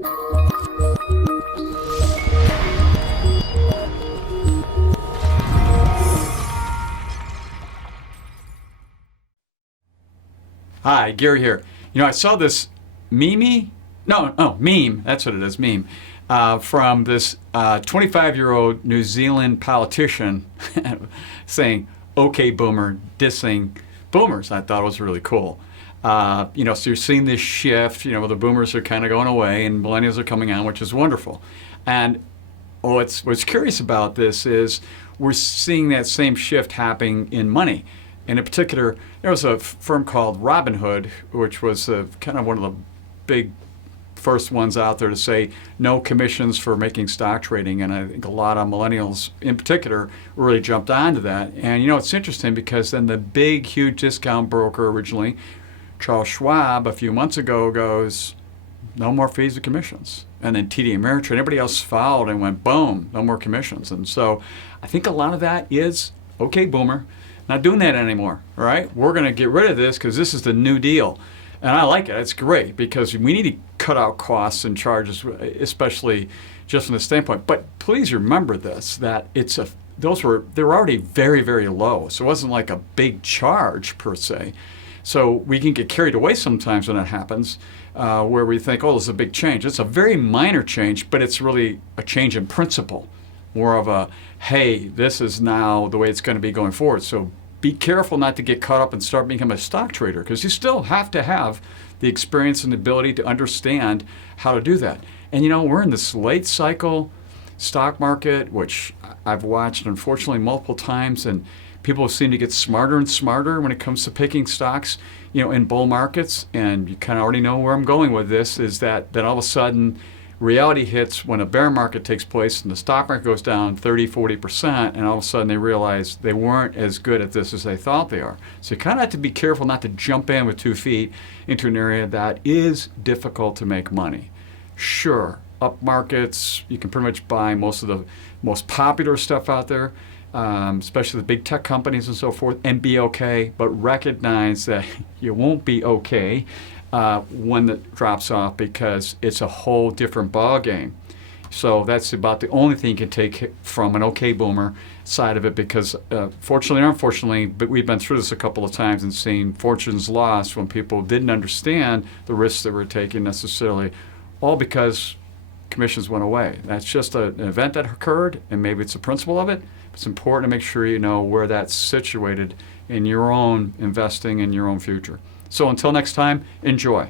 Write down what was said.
Hi, Gary here. I saw this meme. No, meme. That's what it is, meme. From this 25-year-old New Zealand politician saying, "Okay, boomer," dissing boomers. I thought it was really cool. So you're seeing this shift. The boomers are kind of going away and millennials are coming on, which is wonderful. And what's curious about this is we're seeing that same shift happening in money. And in particular, there was a firm called Robinhood, which was kind of one of the big first ones out there to say no commissions for making stock trading. And I think a lot of millennials in particular really jumped onto that. And it's interesting because then the big, huge discount broker originally, Charles Schwab, a few months ago goes, no more fees or commissions. And then TD Ameritrade, everybody else followed and went, boom, no more commissions. And so I think a lot of that is, okay, boomer, not doing that anymore, all right? We're going to get rid of this because this is the new deal. And I like it. It's great because we need to cut out costs and charges, especially just from the standpoint. But please remember this, that they're already very, very low. So it wasn't like a big charge per se. So we can get carried away sometimes when that happens, where we think, oh, this is a big change. It's a very minor change, but it's really a change in principle. More of a, hey, this is now the way it's going to be going forward. So be careful not to get caught up and start becoming a stock trader, because you still have to have the experience and ability to understand how to do that. And we're in this late cycle stock market, which I've watched unfortunately multiple times, and people seem to get smarter and smarter when it comes to picking stocks, in bull markets. And you kind of already know where I'm going with this, is that all of a sudden reality hits when a bear market takes place and the stock market goes down 30-40%, and all of a sudden they realize they weren't as good at this as they thought they are. So you kind of have to be careful not to jump in with 2 feet into an area that is difficult to make money. Sure, up markets, you can pretty much buy most of the most popular stuff out there, especially the big tech companies and so forth, and be okay, but recognize that you won't be okay when it drops off, because it's a whole different ball game. So that's about the only thing you can take from an okay boomer side of it, because fortunately or unfortunately, but we've been through this a couple of times and seen fortunes lost when people didn't understand the risks that we're taking necessarily, all because commissions went away. That's just an event that occurred, and maybe it's a principle of it. It's important to make sure you know where that's situated in your own investing and your own future. So until next time, enjoy.